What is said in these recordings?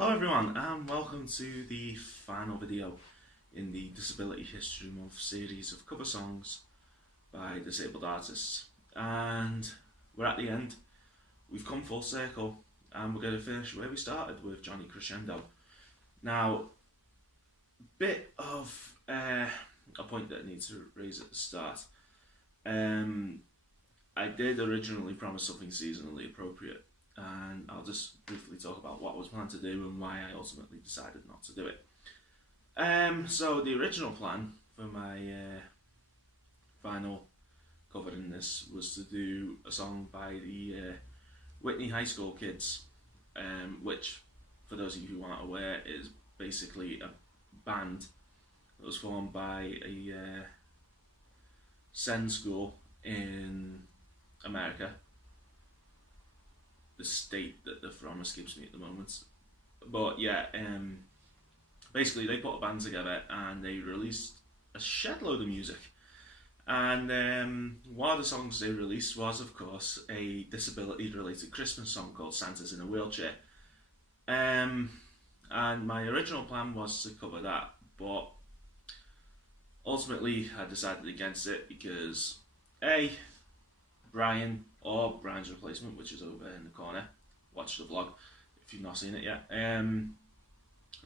Hello everyone and welcome to the final video in the Disability History Month series of cover songs by disabled artists. And we're at the end, we've come full circle and we're going to finish where we started with Johnny Crescendo. Now, bit of a point that I need to raise at the start. I did originally promise something seasonally appropriate, and I'll just briefly talk about what I was planning to do and why I ultimately decided not to do it. So the original plan for my final cover in this was to do a song by the Whitney High School kids, which, for those of you who aren't aware, is basically a band that was formed by a SEND school in America. The state that they're from escapes me at the moment, but yeah, basically they put a band together and they released a shed load of music, and one of the songs they released was, of course, a disability related Christmas song called Santa's in a Wheelchair, and my original plan was to cover that, but ultimately I decided against it because Brian's replacement, which is over in the corner, watch the vlog if you've not seen it yet.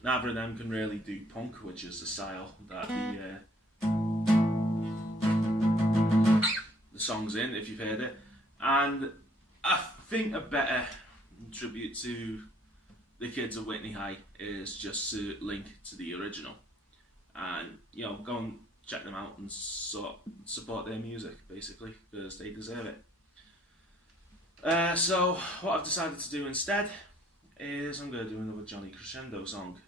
Neither of them can really do punk, which is the style that the song's in, if you've heard it. And I think a better tribute to the kids of Whitney High is just to link to the original, and go and check them out and support their music, basically, because they deserve it. So what I've decided to do instead is I'm going to do another Johnny Crescendo song.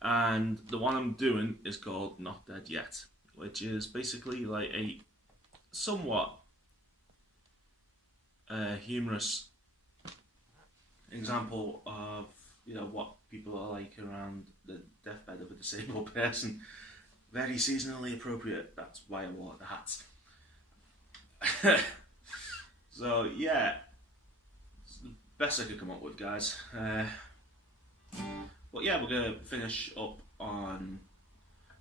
And the one I'm doing is called Not Dead Yet, which is basically like a somewhat humorous example of what people are like around the deathbed of a disabled person. Very seasonally appropriate. That's why I wore the hats. So yeah, it's the best I could come up with, guys. But yeah, we're gonna finish up on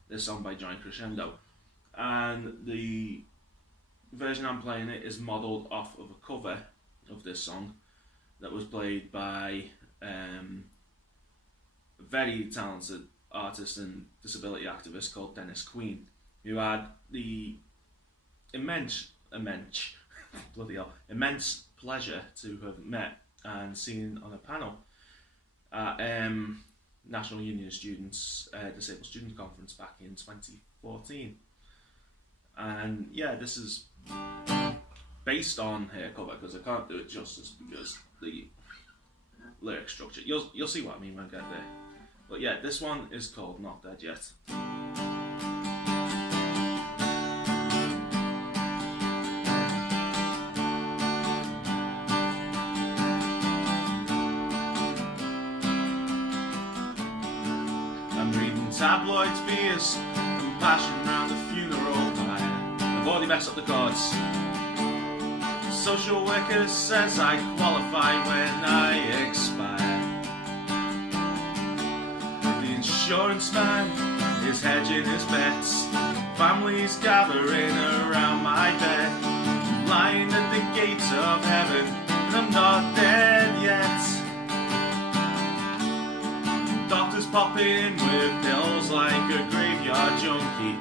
this song by Johnny Crescendo, and the version I'm playing it is modelled off of a cover of this song that was played by a very talented artist and disability activist called Dennis Queen, who had the immense pleasure to have met and seen on a panel at National Union of Students Disabled Student Conference back in 2014. And yeah, this is based on her cover because I can't do it justice because the lyric structure. You'll see what I mean when I get there. But yeah, this one is called Not Dead Yet. I'm reading tabloid fears, compassion round the funeral pyre. I've already messed up the chords. Social worker says I qualify when I expire. Insurance man is hedging his bets. Families gathering around my bed. I'm lying at the gates of heaven, and I'm not dead yet. Doctors pop in with pills like a graveyard junkie.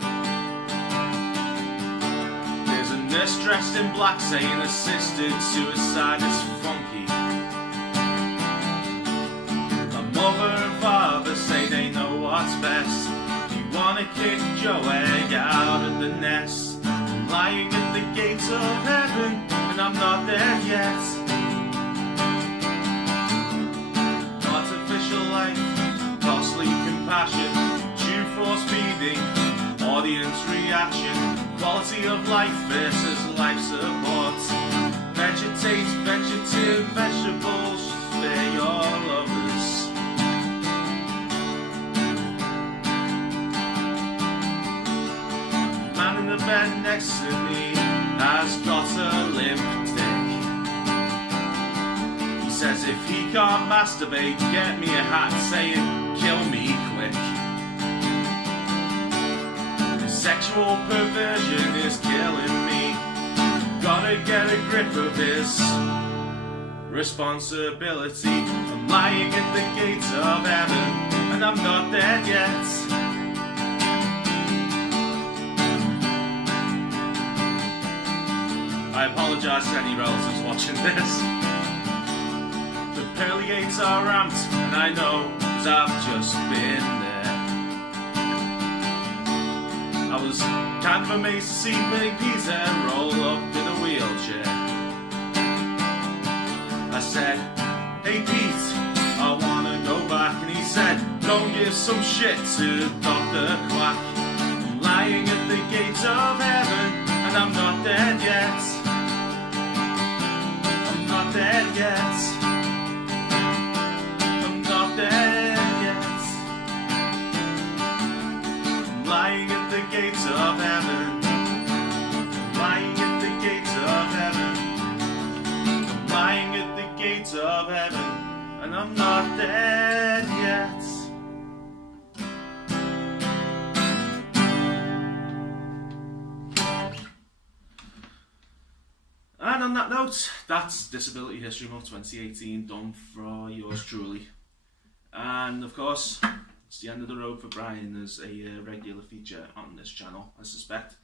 There's a nurse dressed in black saying assisted suicide is funky. My mother and father say they know what's best. You wanna kick Joe Egg out of the nest. I'm lying at the gates of heaven, and I'm not there yet. Artificial life, costly compassion, due force feeding, audience reaction, quality of life versus life support. Vegetative vegetables, spare your lovers. The bed next to me has got a limp dick. says if he can't masturbate, get me a hat saying, kill me quick. Sexual perversion is killing me. Gotta get a grip of this responsibility. I'm lying at the gates of heaven, and I'm not there yet. I apologise to any relatives watching this. The pearly gates are ramped, and I know, 'cause I've just been there. I was kind of amazed to see Big Peter roll up in a wheelchair. I said, hey Pete, I wanna go back, and he said, go give some shit to Dr. Quack. I'm lying at the gates of heaven, and I'm not dead yet. I'm not dead yet. I'm not dead yet. I'm lying at the gates of heaven. I'm lying at the gates of heaven. I'm lying at the gates of heaven, and I'm not dead yet. And on that note, that's Disability History Month 2018 done for yours truly. And of course, it's the end of the road for Brian as a regular feature on this channel, I suspect.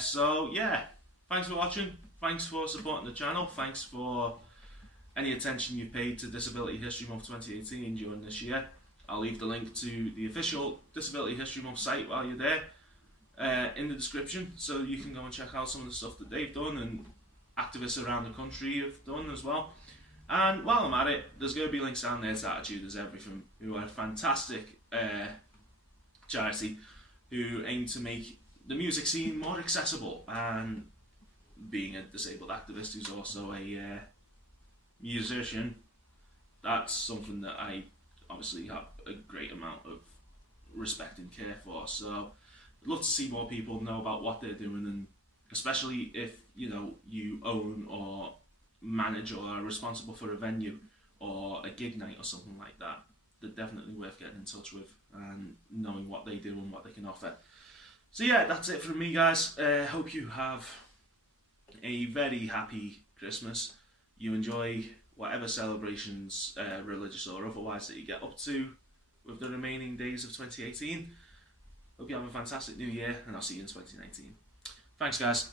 So yeah, thanks for watching, thanks for supporting the channel, thanks for any attention you paid to Disability History Month 2018 during this year. I'll leave the link to the official Disability History Month site while you're there in the description, so you can go and check out some of the stuff that they've done and activists around the country have done as well. And while I'm at it, there's going to be links down there to Attitude Is Everything, who are a fantastic charity who aim to make the music scene more accessible. And being a disabled activist who's also a musician, that's something that I obviously have a great amount of respect and care for. So I'd love to see more people know about what they're doing, and especially if you own or manage or are responsible for a venue or a gig night or something like that. They're definitely worth getting in touch with and knowing what they do and what they can offer. So yeah, that's it from me, guys. Hope you have a very happy Christmas. You enjoy whatever celebrations, religious or otherwise, that you get up to with the remaining days of 2018. Hope you have a fantastic new year, and I'll see you in 2019. Thanks, guys.